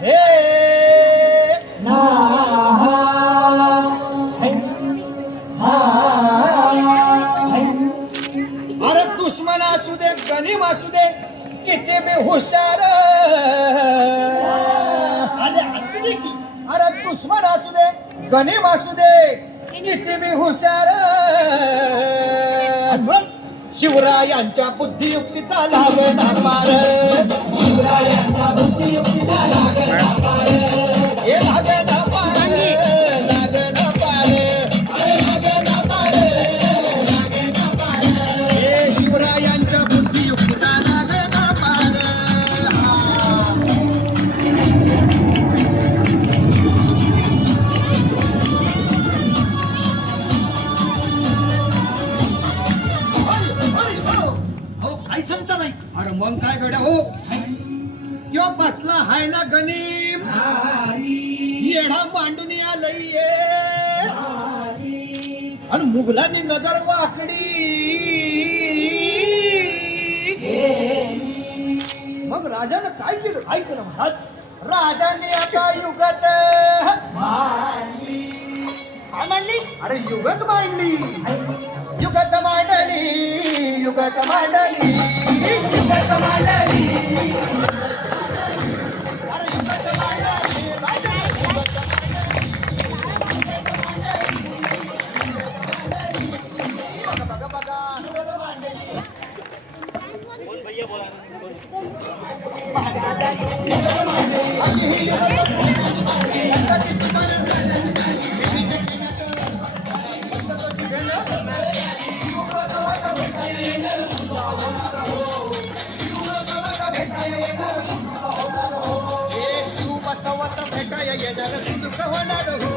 हे ना अरे दुश्मन असू दे गनीम असू दे किती बी हुशार अरे दुश्मन असू दे गनीम असू दे किती बी हुशार शिवरायांच्या बुद्धियुक्तीचा लागेना पार शिवरायांच्या बुद्धियुक्तीचा लागेना पार हे लागेना पार लागेना पार अरे लागेना पार लागेना पार हे शिवरायांच्या बुद्धियुक्तीचा लागेना पार अरे मग काय गड्या हो किंवा बसला हाय ना गनीम येडा मांडून आलंय आणि मुघलांनी नजर वाकडी मग राजानं काय केलं महाराज राजाने आता युगत मांडली अरे युगत मांडली युगत मांडली युगत मांडली युगत मांडली बघा बघा युगत मांडली भेटाय येणार सुख होणार हो